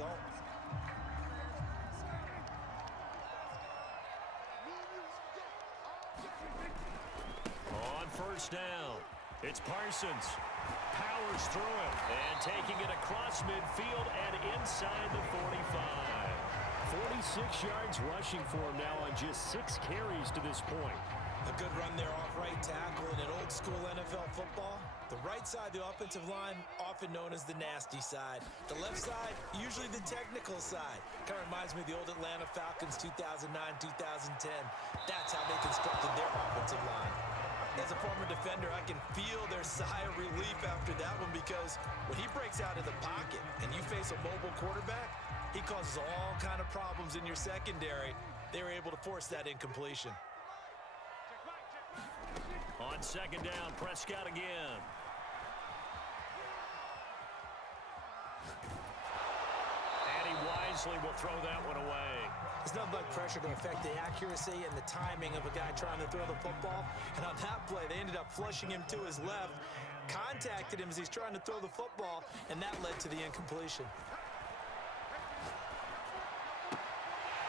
result. On first down, it's Parsons. Powers through it and taking it across midfield and inside the 45. 46 yards rushing for him now on just 6 carries to this point. A good run there off right tackle in an old-school NFL football. The right side of the offensive line, often known as the nasty side. The left side, usually the technical side. Kind of reminds me of the old Atlanta Falcons 2009-2010. That's how they constructed their offensive line. As a former defender, I can feel their sigh of relief after that one, because when he breaks out of the pocket and you face a mobile quarterback, he causes all kind of problems in your secondary. They were able to force that incompletion. On second down, Prescott again. And he wisely will throw that one away. There's nothing like pressure to affect the accuracy and the timing of a guy trying to throw the football. And on that play, they ended up flushing him to his left, contacted him as he's trying to throw the football, and that led to the incompletion.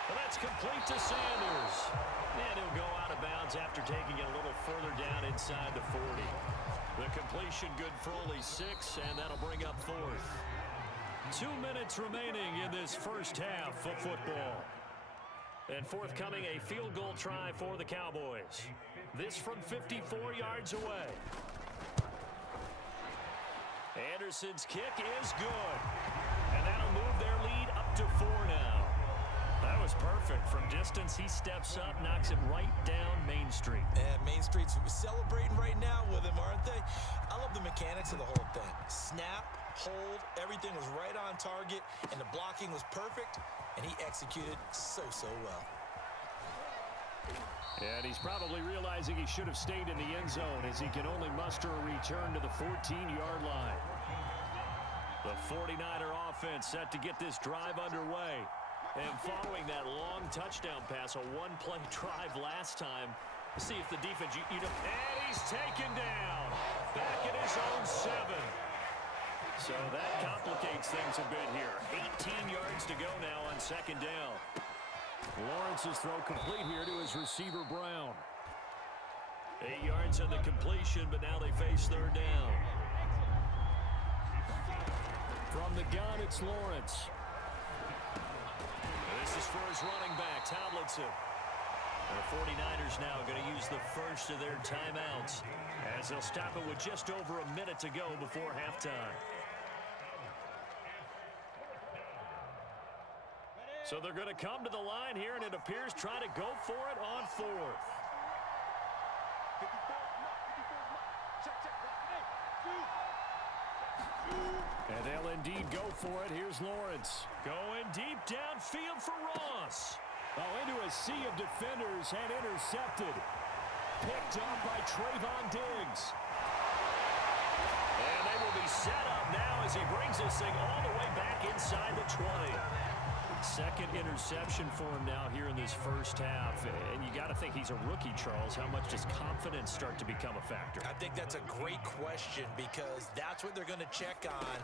Well, that's complete to Sanders. And he'll go out of bounds after taking it a little further down inside the 40. The completion good for only 6, and that'll bring up 4th. 2 minutes remaining in this first half of football. And forthcoming, a field goal try for the Cowboys. This from 54 yards away. Anderson's kick is good. And that'll move their lead up to 4 now. That was perfect. From distance, he steps up, knocks it right down Main Street. And Main Street's celebrating right now with him, aren't they? I love the mechanics of the whole thing. Snap, hold, everything was right on target, and the blocking was perfect, and he executed so well. And he's probably realizing he should have stayed in the end zone, as he can only muster a return to the 14-yard line. The 49er offense set to get this drive underway. And following that long touchdown pass, a one-play drive last time, see if the defense, and he's taken down back at his own 7. So that complicates things a bit here. 18 yards to go now on second down. Lawrence's throw complete here to his receiver, Brown. 8 yards on the completion, but now they face third down. From the gun, it's Lawrence. This is for his running back, Tomlinson. The 49ers now going to use the first of their timeouts, as they'll stop it with just over a minute to go before halftime. So they're going to come to the line here, and it appears try to go for it on 4th. And they'll indeed go for it. Here's Lawrence. Going deep downfield for Ross. Oh, into a sea of defenders and intercepted. Picked up by Trayvon Diggs. And they will be set up now as he brings this thing all the way back inside the 20. Second interception for him now here in this first half. And you got to think he's a rookie, Charles. How much does confidence start to become a factor? I think that's a great question, because that's what they're going to check on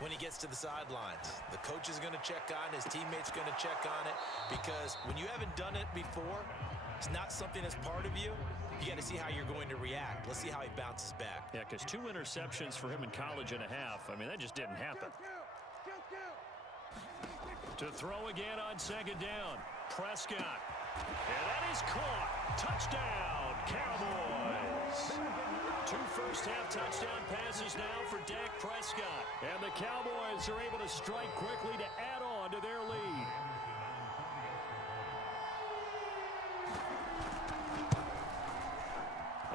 when he gets to the sidelines. The coach is going to check on, his teammates are going to check on it, because when you haven't done it before, it's not something that's part of you. You got to see how you're going to react. Let's see how he bounces back. Yeah, because 2 interceptions for him in college and a half. I mean, that just didn't happen. To throw again on second down. Prescott. And that is caught. Touchdown, Cowboys. 2 first-half touchdown passes now for Dak Prescott. And the Cowboys are able to strike quickly to add on to their lead.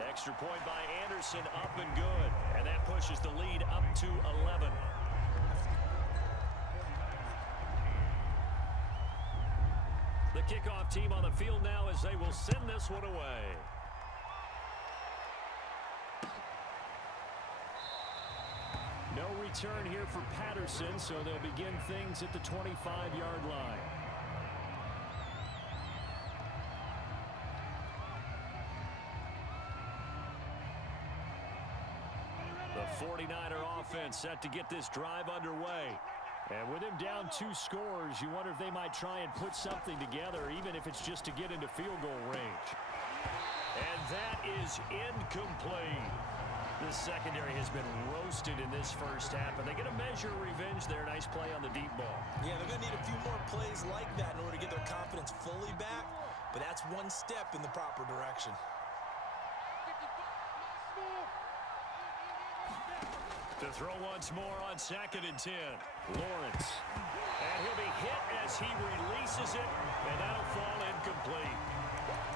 Extra point by Anderson, up and good. And that pushes the lead up to 11. The kickoff team on the field now as they will send this one away. No return here for Patterson, so they'll begin things at the 25-yard line. The 49er offense set to get this drive underway. And with him down 2 scores, you wonder if they might try and put something together, even if it's just to get into field goal range. And that is incomplete. The secondary has been roasted in this first half, and they get a measure of revenge there. Nice play on the deep ball. Yeah, they're going to need a few more plays like that in order to get their confidence fully back, but that's one step in the proper direction. To throw once more on 2nd and 10. Lawrence. And he'll be hit as he releases it, and that'll fall incomplete.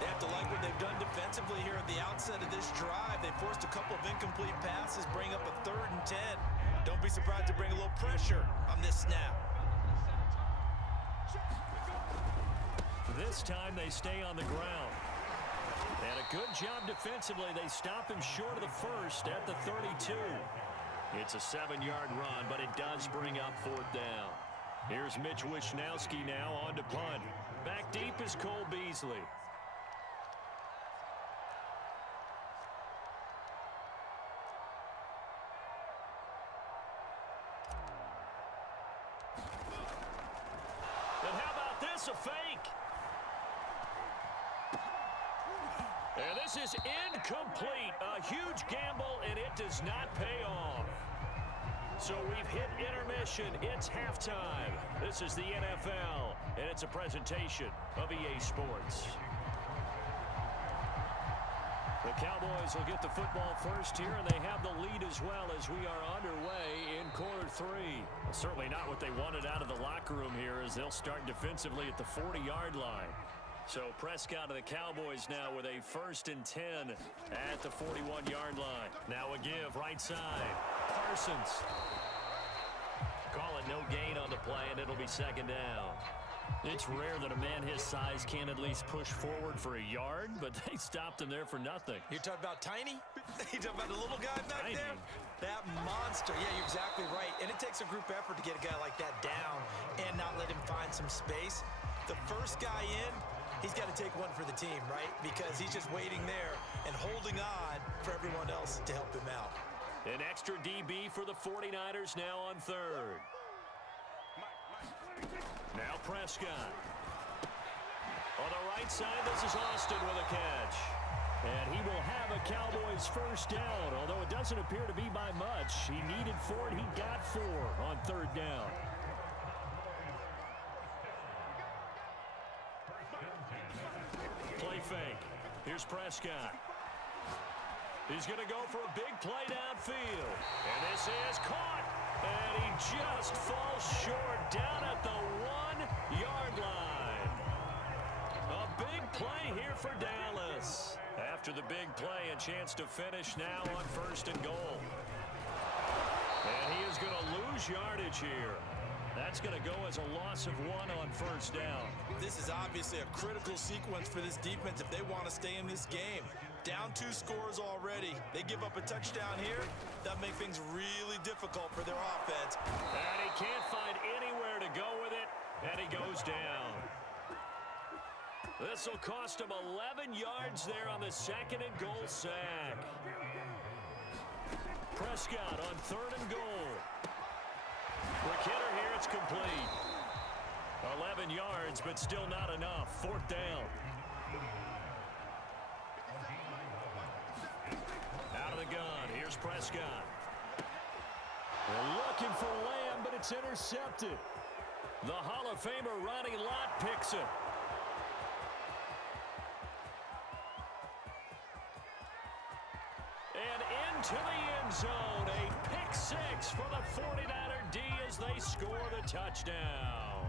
They have to like what they've done defensively here at the outset of this drive. They forced a couple of incomplete passes, bring up a 3rd and 10. Don't be surprised to bring a little pressure on this snap. This time they stay on the ground. And a good job defensively. They stop him short of the first at the 32. It's a 7-yard run, but it does bring up 4th down. Here's Mitch Wishnowski now on to punt. Back deep is Cole Beasley. And how about this, a fake? And this is incomplete. A huge gamble, and it does not pay off. So we've hit intermission. It's halftime. This is the NFL, and it's a presentation of EA Sports. The Cowboys will get the football first here, and they have the lead as well as we are underway in quarter 3. Well, certainly not what they wanted out of the locker room here, as they'll start defensively at the 40-yard line. So Prescott of the Cowboys now with a 1st and 10 at the 41-yard line. Now a give right side. Parsons. Call it no gain on the play, and it'll be 2nd down. It's rare that a man his size can at least push forward for a yard, but they stopped him there for nothing. You're talking about tiny? You're talking about the little guy back Tiny. there? That monster. Yeah, you're exactly right. And it takes a group effort to get a guy like that down and not let him find some space. The first guy in, he's got to take one for the team, right? Because he's just waiting there and holding on for everyone else to help him out. An extra DB for the 49ers now on 3rd. Now Prescott. On the right side, this is Austin with a catch. And he will have a Cowboys 1st down, although it doesn't appear to be by much. He needed 4, and he got 4 on 3rd down. Play fake. Here's Prescott. He's going to go for a big play downfield. And this is caught. And he just falls short down at the 1-yard line. A big play here for Dallas. After the big play, a chance to finish now on 1st and goal. And he is going to lose yardage here. That's going to go as a loss of 1 on 1st down. This is obviously a critical sequence for this defense if they want to stay in this game. Down 2 scores already. They give up a touchdown here. That make things really difficult for their offense. And he can't find anywhere to go with it, and he goes down. This will cost him 11 yards there on the 2nd and goal sack. Prescott on 3rd and goal. Quick hitter here, it's complete. 11 yards, but still not enough. 4th down. Out of the gun, here's Prescott. They're looking for Lamb, but it's intercepted. The Hall of Famer Ronnie Lott picks it. And into the end zone, a pick 6 for the 49er D as they score the touchdown.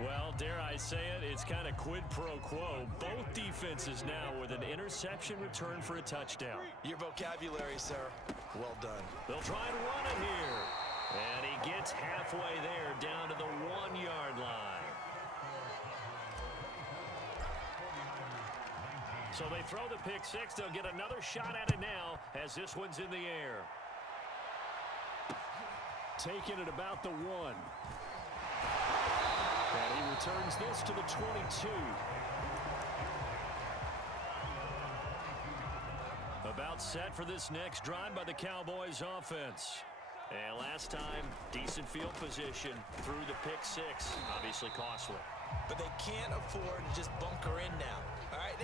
Well, dare I say it, it's kind of quid pro quo. Both defenses now with an interception return for a touchdown. Your vocabulary, sir. Well done. They'll try and run it here. And he gets halfway there down to the 1-yard line. So they throw the pick 6. They'll get another shot at it now as this one's in the air. Taking it about the 1. And he returns this to the 22. About set for this next drive by the Cowboys offense. And last time, decent field position through the pick six. Obviously costly. But they can't afford to just bunker in now. All right,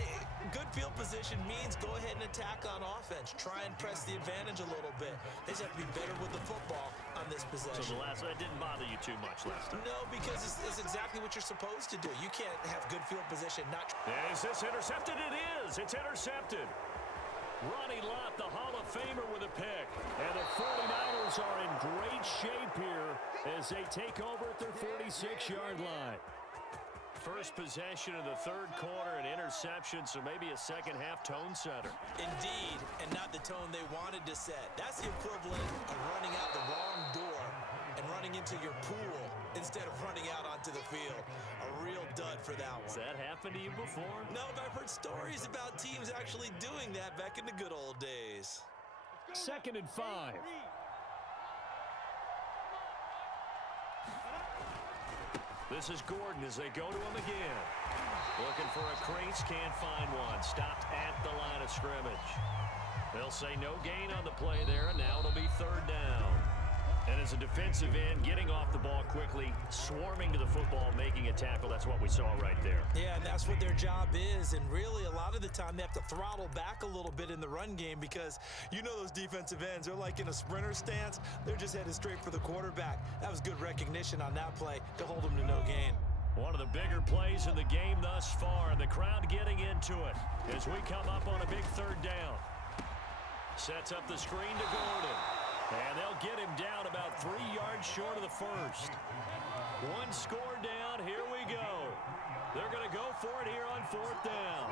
good field position means go ahead and attack on offense. Try and press the advantage a little bit. They just have to be better with the football on this possession. So that didn't bother you too much last time? No, because it's exactly what you're supposed to do. You can't have good field position. Is this intercepted? It is. It's intercepted. Ronnie Lott, the Hall of Famer, with a pick. And the 49ers are in great shape here as they take over at their 46-yard line. First possession of the third quarter, an interception, so maybe a second-half tone setter. Indeed, and not the tone they wanted to set. That's the equivalent of running out the wrong door and running into your pool instead of running out onto the field. A real dud for that one. Has that happened to you before? No, but I've heard stories about teams actually doing that back in the good old days. 2nd and 5. This is Gordon as they go to him again. Looking for a crease, can't find one. Stopped at the line of scrimmage. They'll say no gain on the play there, and now it'll be 3rd down. And as a defensive end, getting off the ball quickly, swarming to the football, making a tackle, that's what we saw right there. Yeah, and that's what their job is. And really, a lot of the time, they have to throttle back a little bit in the run game because you know those defensive ends, they're like in a sprinter stance. They're just headed straight for the quarterback. That was good recognition on that play to hold them to no gain. One of the bigger plays in the game thus far, and the crowd getting into it as we come up on a big 3rd down. Sets up the screen to Gordon. And they'll get him down about 3 yards short of the first. One score down. Here we go. They're going to go for it here on 4th down.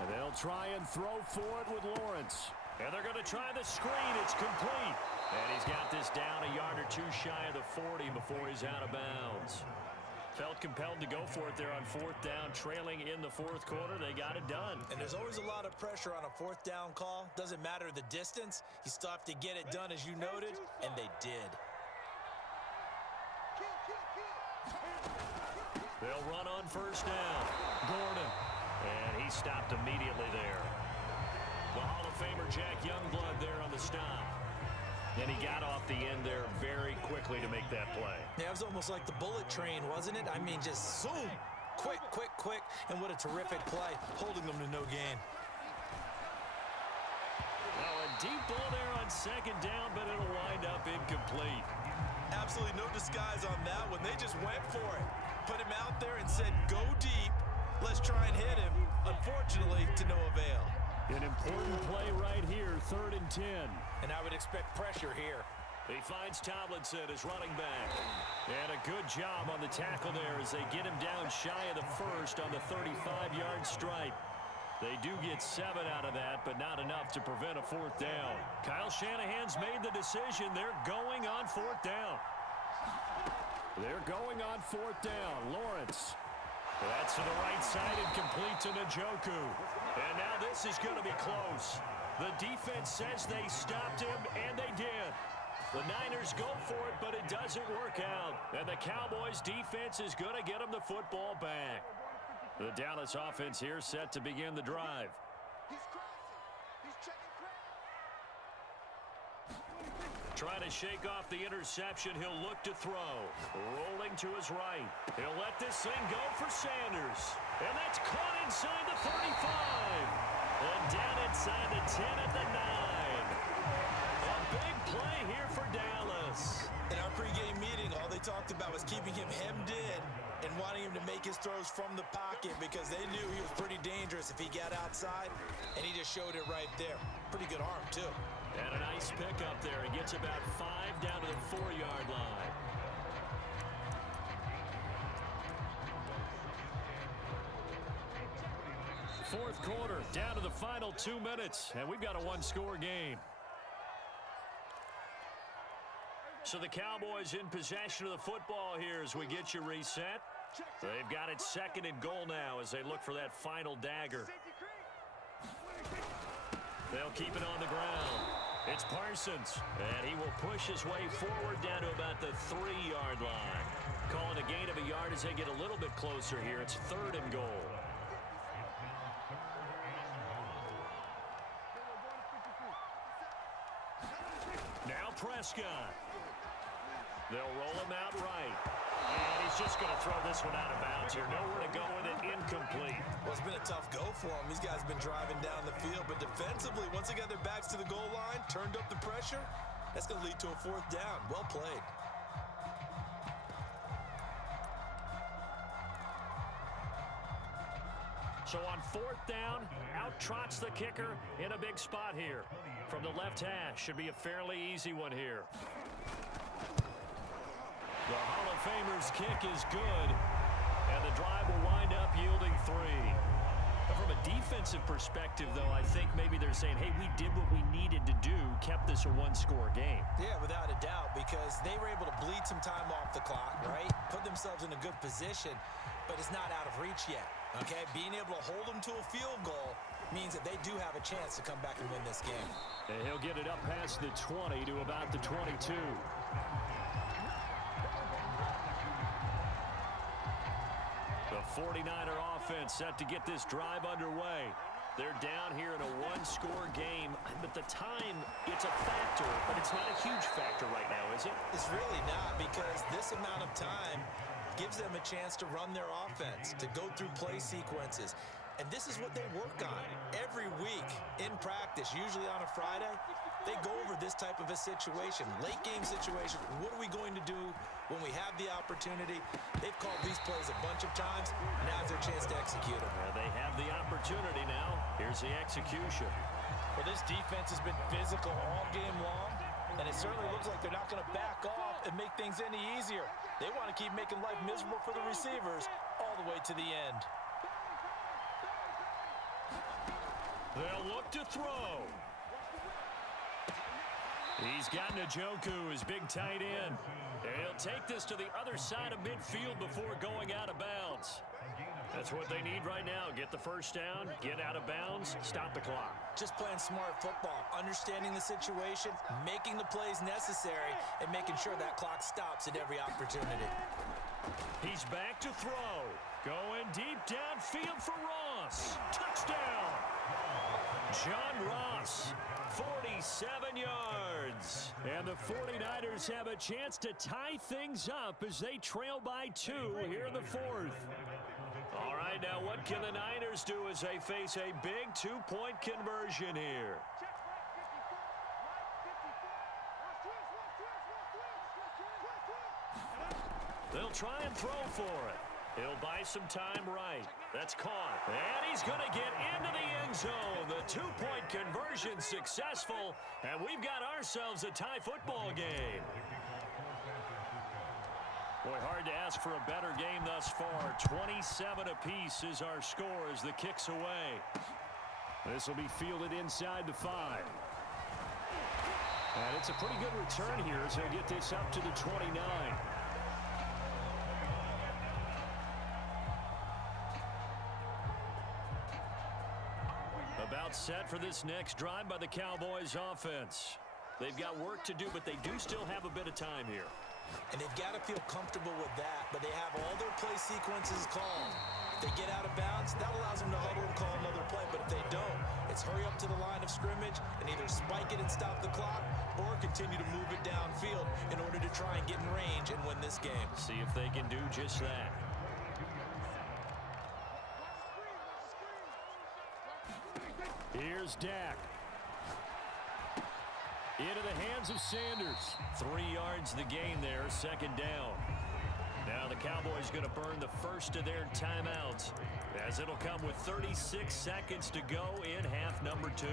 And they'll try and throw for it with Lawrence. And they're going to try the screen. It's complete. And he's got this down a yard or two shy of the 40 before he's out of bounds. Felt compelled to go for it there on 4th down, trailing in the 4th quarter. They got it done. And there's always a lot of pressure on a 4th down call. Doesn't matter the distance. You still have to get it done, as you noted, and they did. They'll run on 1st down. Gordon. And he stopped immediately there. The Hall of Famer Jack Youngblood there on the stop. And he got off the end there very quickly to make that play. Yeah, it was almost like the bullet train, wasn't it? I mean, just zoom. Quick, quick, quick. And what a terrific play, holding them to no gain. Now a deep ball there on 2nd down, but it'll wind up incomplete. Absolutely no disguise on that one. They just went for it. Put him out there and said, go deep. Let's try and hit him. Unfortunately, to no avail. An important play right here, 3rd and 10. And I would expect pressure here. He finds Tomlinson as running back. And a good job on the tackle there as they get him down shy of the first on the 35-yard stripe. They do get 7 out of that, but not enough to prevent a 4th down. Kyle Shanahan's made the decision. They're going on 4th down. They're going on 4th down. Lawrence. That's to the right side and complete to Njoku. And now this is going to be close. The defense says they stopped him, and they did. The Niners go for it, but it doesn't work out. And the Cowboys' defense is going to get them the football back. The Dallas offense here set to begin the drive. Trying to shake off the interception. He'll look to throw. Rolling to his right. He'll let this thing go for Sanders. And that's caught inside the 35. And down inside the 10 at the 9. A big play here for Dallas. In our pregame meeting, all they talked about was keeping him hemmed in and wanting him to make his throws from the pocket because they knew he was pretty dangerous if he got outside, and he just showed it right there. Pretty good arm, too. And a nice pick up there. He gets about 5 down to the 4-yard line. Fourth quarter, down to the final 2 minutes, and we've got a one-score game. So the Cowboys in possession of the football here as we get you reset. They've got it 2nd and goal now as they look for that final dagger. They'll keep it on the ground. It's Parsons, and he will push his way forward down to about the 3-yard line. Calling a gain of a yard as they get a little bit closer here. It's 3rd and goal. Now Prescott. They'll roll him out right. And he's just going to throw this one out of bounds here. Nowhere to go with it. Incomplete. Well, it's been a tough go for them. These guys have been driving down the field. But defensively, once they got their backs to the goal line, turned up the pressure, that's going to lead to a 4th down. Well played. So on 4th down, out trots the kicker in a big spot here. From the left hash, should be a fairly easy one here. The Hall of Famer's kick is good, and the drive will wind up yielding 3. Now, from a defensive perspective, though, I think maybe they're saying, hey, we did what we needed to do, kept this a 1-score game. Yeah, without a doubt, because they were able to bleed some time off the clock, right? Put themselves in a good position, but it's not out of reach yet, okay? Being able to hold them to a field goal means that they do have a chance to come back and win this game. And he'll get it up past the 20 to about the 22. The 49er offense set to get this drive underway. They're down here in a 1-score game, but the time, it's a factor, but it's not a huge factor right now, is it? It's really not, because this amount of time gives them a chance to run their offense, to go through play sequences. And this is what they work on every week in practice, usually on a Friday. They go over this type of a situation, late game situation. What are we going to do when we have the opportunity? They've called these plays a bunch of times. Now's their chance to execute them. They have the opportunity now. Here's the execution. Well, this defense has been physical all game long, and it certainly looks like they're not going to back off and make things any easier. They want to keep making life miserable for the receivers all the way to the end. They'll look to throw. He's got Njoku, his big tight end. He'll take this to the other side of midfield before going out of bounds. That's what they need right now. Get the first down, get out of bounds, stop the clock. Just playing smart football, understanding the situation, making the plays necessary, and making sure that clock stops at every opportunity. He's back to throw. Going deep downfield for Ross. Touchdown. John Ross, 47 yards. And the 49ers have a chance to tie things up as they trail by 2 here in the 4th. All right, now what can the Niners do as they face a big 2-point conversion here? They'll try and throw for it. He'll buy some time right. That's caught. And he's going to get into the end zone. The 2-point conversion successful. And we've got ourselves a tie football game. Boy, hard to ask for a better game thus far. 27 apiece is our score as the kick's away. This will be fielded inside the 5. And it's a pretty good return here as he'll get this up to the 29. About set for this next drive by the Cowboys offense. They've got work to do, but they do still have a bit of time here. And they've got to feel comfortable with that, but they have all their play sequences called. If they get out of bounds, that allows them to huddle and call another play, but if they don't, it's hurry up to the line of scrimmage and either spike it and stop the clock or continue to move it downfield in order to try and get in range and win this game. See if they can do just that. Here's Dak. Into the hands of Sanders. 3 yards the gain there, second down. Now the Cowboys going to burn the first of their timeouts, as it'll come with 36 seconds to go in half number 2.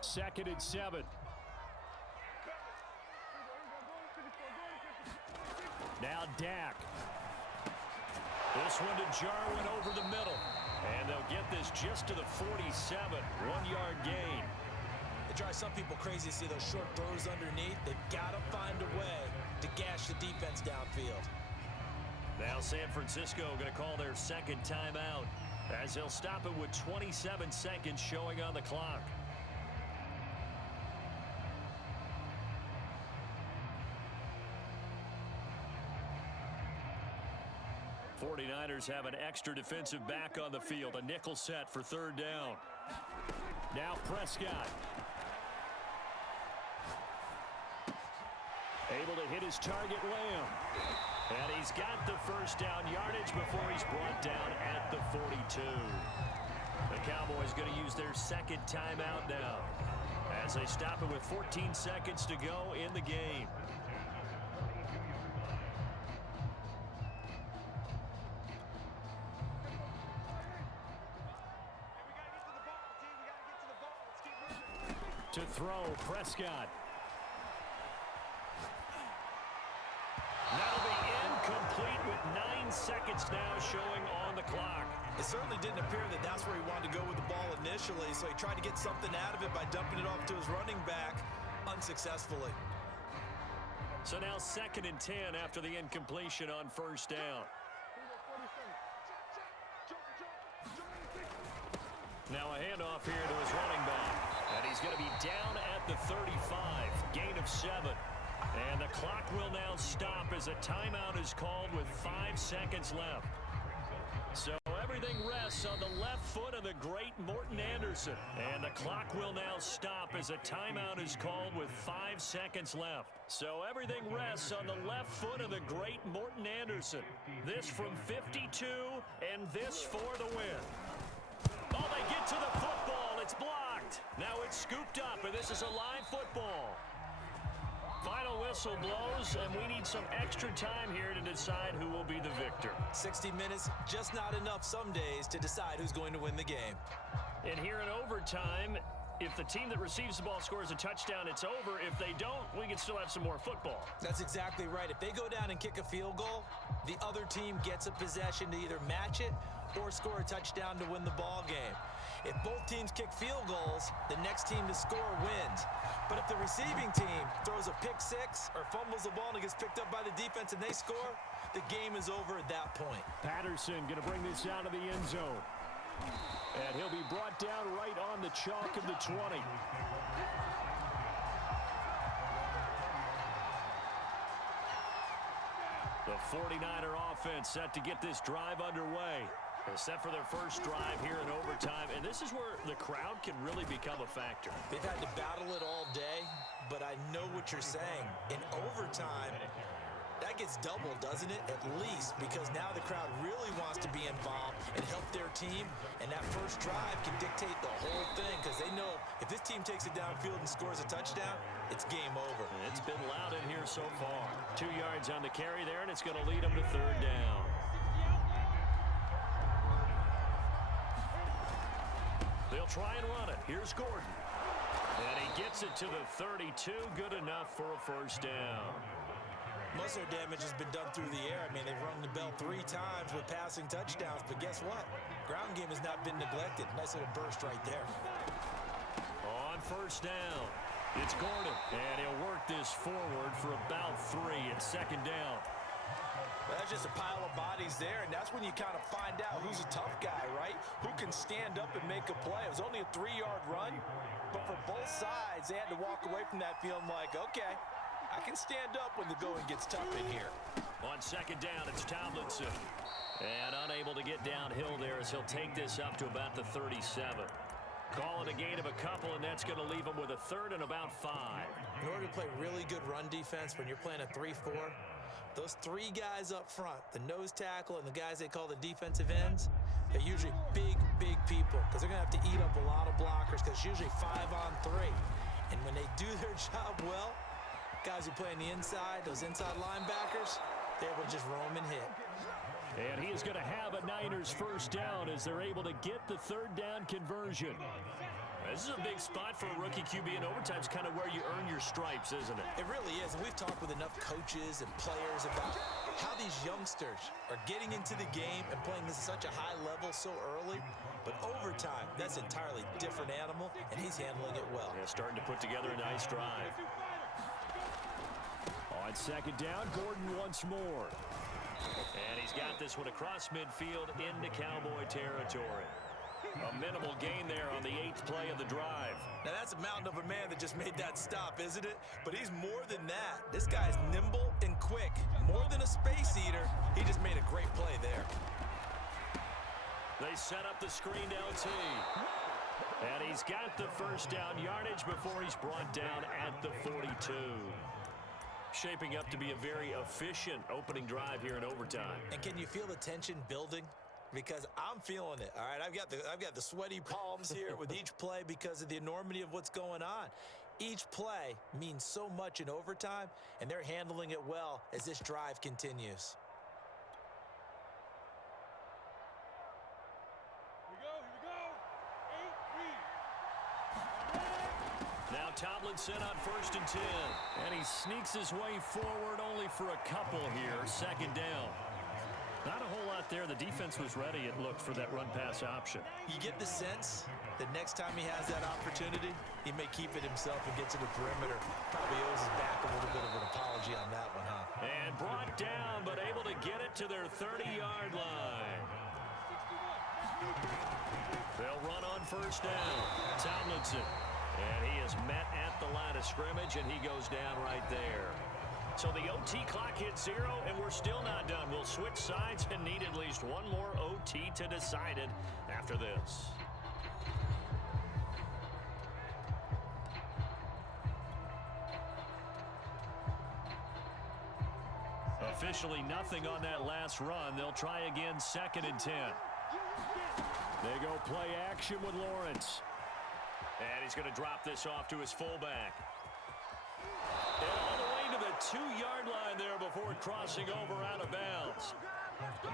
Second and 7. Now Dak. This one to Jarwin over the middle. And they'll get this just to the 47. 1-yard gain. The drives some people crazy to see those short throws underneath. They've got to find a way to gash the defense downfield. Now San Francisco going to call their second timeout as they'll stop it with 27 seconds showing on the clock. '49ers have an extra defensive back on the field. A nickel set for third down. Now Prescott. Able to hit his target, Lamb. And he's got the first down yardage before he's brought down at the 42. The Cowboys going to use their second timeout now as they stop it with 14 seconds to go in the game. To throw, Prescott. That'll be incomplete with 9 seconds now showing on the clock. It certainly didn't appear that that's where he wanted to go with the ball initially, so he tried to get something out of it by dumping it off to his running back unsuccessfully. So now 2nd and 10 after the incompletion on first down. Now a handoff here to his running back. And he's going to be down at the 35. Gain of 7. And the clock will now stop as a timeout is called with 5 seconds left. So everything rests on the left foot of the great Morton Anderson. And the clock will now stop as a timeout is called with 5 seconds left. So everything rests on the left foot of the great Morton Anderson. This from 52 and this for the win. Oh, they get to the football. It's blocked. Now it's scooped up, and this is a live football. Final whistle blows, and we need some extra time here to decide who will be the victor. 60 minutes, just not enough some days to decide who's going to win the game. And here in overtime, if the team that receives the ball scores a touchdown, it's over. If they don't, we can still have some more football. That's exactly right. If they go down and kick a field goal, the other team gets a possession to either match it or score a touchdown to win the ball game. If both teams kick field goals, the next team to score wins. But if the receiving team throws a pick six or fumbles the ball and it gets picked up by the defense and they score, the game is over at that point. Patterson going to bring this out of the end zone. And he'll be brought down right on the chalk of the 20. The 49er offense set to get this drive underway. They're set for their first drive here in overtime, and this is where the crowd can really become a factor. They've had to battle it all day, but I know what you're saying. In overtime, that gets doubled, doesn't it? At least, because now the crowd really wants to be involved and help their team, and that first drive can dictate the whole thing because they know if this team takes it downfield and scores a touchdown, it's game over. It's been loud in here so far. 2 yards on the carry there, and it's going to lead them to third down. They'll try and run it. Here's Gordon. And he gets it to the 32. Good enough for a first down. Most of their damage has been done through the air. I mean, they've rung the bell 3 times with passing touchdowns, but guess what? Ground game has not been neglected. Nice little burst right there. On first down, it's Gordon, and he'll work this forward for about 3 at second down. Well, that's just a pile of bodies there, and that's when you kind of find out who's a tough guy, right? Who can stand up and make a play. It was only a 3-yard run, but for both sides, they had to walk away from that feeling like, okay, I can stand up when the going gets tough in here. On second down, it's Tomlinson. And unable to get downhill there as he'll take this up to about the 37. Call it a gain of a couple, and that's going to leave him with a third and about 5. In order to play really good run defense when you're playing a 3-4, those 3 guys up front, the nose tackle and the guys they call the defensive ends, they're usually big, big people because they're going to have to eat up a lot of blockers because it's usually 5 on 3. And when they do their job well, guys who play on the inside, those inside linebackers, they're able to just roam and hit. And he is going to have a Niners first down as they're able to get the third down conversion. This is a big spot for a rookie QB, and overtime is kind of where you earn your stripes, isn't it? It really is, and we've talked with enough coaches and players about how these youngsters are getting into the game and playing this at such a high level so early. But overtime, that's an entirely different animal, and he's handling it well. Yeah, starting to put together a nice drive. On second down, Gordon once more. And he's got this one across midfield into Cowboy territory. A minimal gain there on the 8th play of the drive. Now that's a mountain of a man that just made that stop, isn't it? But he's more than that. This guy's nimble and quick. More than a space eater, he just made a great play there. They set up the screen to LT. And he's got the first down yardage before he's brought down at the 42. Shaping up to be a very efficient opening drive here in overtime. And can you feel the tension building? Because I'm feeling it. All right, I've got the sweaty palms here with each play because of the enormity of what's going on. Each play means so much in overtime, and they're handling it well as this drive continues. Now Tomlinson on 1st and 10. And he sneaks his way forward only for a couple here. Second down. Not a whole lot there. The defense was ready, it looked, for that run-pass option. You get the sense that next time he has that opportunity, he may keep it himself and get to the perimeter. Probably owes his back a little bit of an apology on that one, huh? And brought down, but able to get it to their 30-yard line. They'll run on first down. Tomlinson. And he is met at the line of scrimmage, and he goes down right there. So the OT clock hits 0, and we're still not done. We'll switch sides and need at least one more OT to decide it after this. Officially nothing on that last run. They'll try again 2nd and 10. They go play action with Lawrence. And he's going to drop this off to his fullback. And all the way to the 2-yard line there before crossing over out of bounds.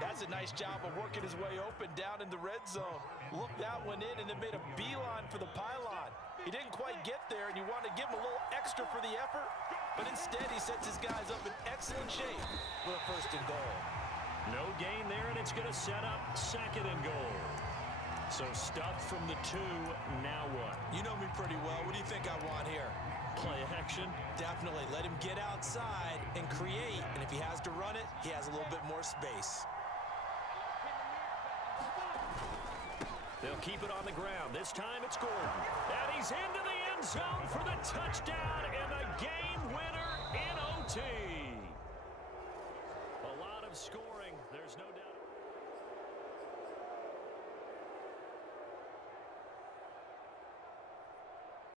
That's a nice job of working his way open down in the red zone. Looked that one in and then made a beeline for the pylon. He didn't quite get there, and you want to give him a little extra for the effort, but instead he sets his guys up in excellent shape for a 1st and goal. No gain there, and it's going to set up 2nd and goal. So stuffed from the 2, now what? You know me pretty well. What do you think I want here? Play action? Definitely. Let him get outside and create. And if he has to run it, he has a little bit more space. They'll keep it on the ground. This time it's Gordon. And he's into the end zone for the touchdown.